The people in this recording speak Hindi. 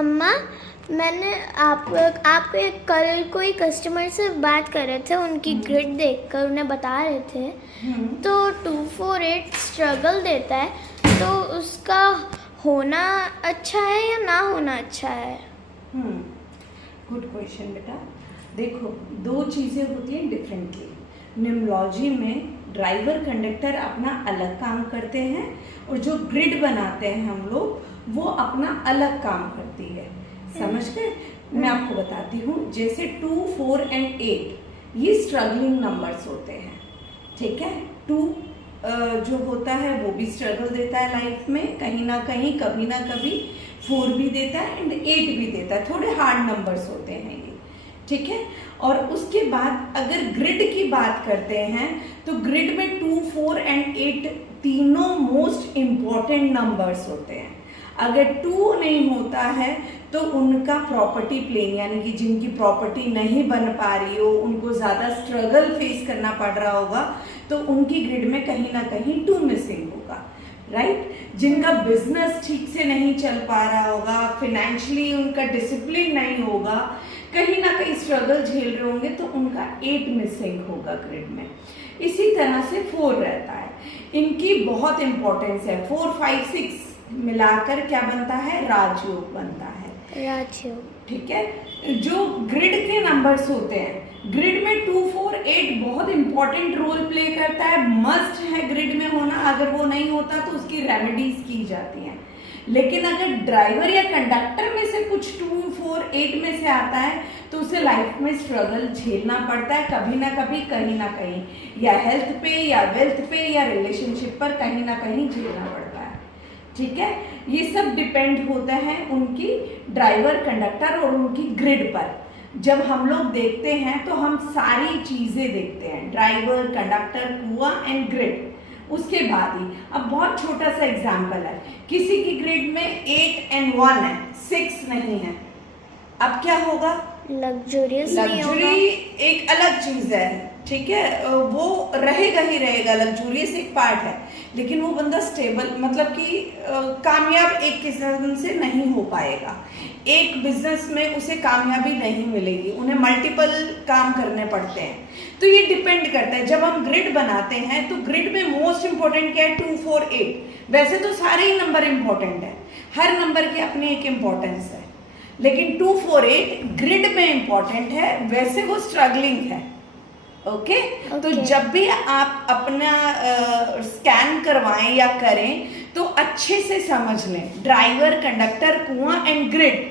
अम्मा, मैंने आप कल कोई कस्टमर से बात कर रहे थे, उनकी ग्रिड देखकर उन्हें बता रहे थे तो 248 स्ट्रगल देता है, तो उसका होना अच्छा है या ना होना अच्छा है? गुड क्वेश्चन बेटा। देखो, दो चीज़ें होती हैं डिफरेंटली। न्यूमरोलॉजी में ड्राइवर कंडक्टर अपना अलग काम करते हैं और जो ग्रिड बनाते हैं हम लोग वो अपना अलग काम करती है। समझ गए? मैं आपको बताती हूँ। जैसे 2, 4 एंड 8 ये स्ट्रगलिंग नंबर्स होते हैं, ठीक है। 2 जो होता है वो भी स्ट्रगल देता है लाइफ में, कहीं ना कहीं, कभी ना कभी 4 भी देता है एंड 8 भी देता है। थोड़े हार्ड नंबर्स होते हैं ये, ठीक है। और उसके बाद अगर ग्रिड की बात करते हैं तो ग्रिड में 2, 4 एंड 8 तीनों मोस्ट इम्पॉर्टेंट नंबर्स होते हैं। अगर 2 नहीं होता है तो उनका प्रॉपर्टी प्लेन, यानी कि जिनकी प्रॉपर्टी नहीं बन पा रही हो, उनको ज़्यादा स्ट्रगल फेस करना पड़ रहा होगा, तो उनकी ग्रिड में कहीं ना कहीं 2 मिसिंग होगा, राइट। जिनका बिजनेस ठीक से नहीं चल पा रहा होगा, फाइनेंशियली उनका डिसिप्लिन नहीं होगा, कहीं ना कहीं स्ट्रगल झेल रहे होंगे, तो उनका 8 मिसिंग होगा ग्रिड में। इसी तरह से 4 रहता है, इनकी बहुत इंपॉर्टेंस है। 4, 5, 6 मिलाकर क्या बनता है? राजयोग बनता है। राजयोग, ठीक है। जो ग्रिड के नंबर्स होते हैं, ग्रिड में 2, 4, 8 बहुत इंपॉर्टेंट रोल प्ले करता है, मस्ट है ग्रिड में होना। अगर वो नहीं होता तो उसकी रेमेडीज की जाती हैं। लेकिन अगर ड्राइवर या कंडक्टर में से कुछ 2, 4, 8 में से आता है तो उसे लाइफ में स्ट्रगल झेलना पड़ता है, कभी ना कभी, कहीं ना कहीं, या हेल्थ पे या वेल्थ पे या रिलेशनशिप पर कहीं ना कहीं झेलना पड़ता है, ठीक है। ये सब डिपेंड होता है उनकी ड्राइवर, कंडक्टर और उनकी ग्रिड पर। जब हम लोग देखते हैं तो हम सारी चीजें देखते हैं, ड्राइवर, कंडक्टर, कुआं एंड ग्रिड। उसके बाद ही, अब बहुत छोटा सा एग्जांपल है, किसी की ग्रिड में 8 एंड 1 है, 6 नहीं है, अब क्या होगा? लग्जूरियस नहीं होगा। लग्जरी एक अलग चीज है, ठीक है, वो रहेगा ही रहेगा, लग्जूरियस एक पार्ट है, लेकिन वो बंदा स्टेबल, मतलब कि कामयाब एक किस्म से नहीं हो पाएगा। एक बिजनेस में उसे कामयाबी नहीं मिलेगी, उन्हें मल्टीपल काम करने पड़ते हैं। तो ये डिपेंड करता है। जब हम ग्रिड बनाते हैं तो ग्रिड में मोस्ट इंपॉर्टेंट क्या है? 2, 4, 8। वैसे तो सारे ही नंबर इंपॉर्टेंट है, हर नंबर की अपनी एक इंपॉर्टेंस है, लेकिन 2, 4, 8 ग्रिड में इंपॉर्टेंट है, वैसे वो स्ट्रगलिंग है। ओके। तो जब भी आप अपना स्कैन करवाएं या करें तो अच्छे से समझ लें ड्राइवर, कंडक्टर, कुआं एंड ग्रिड।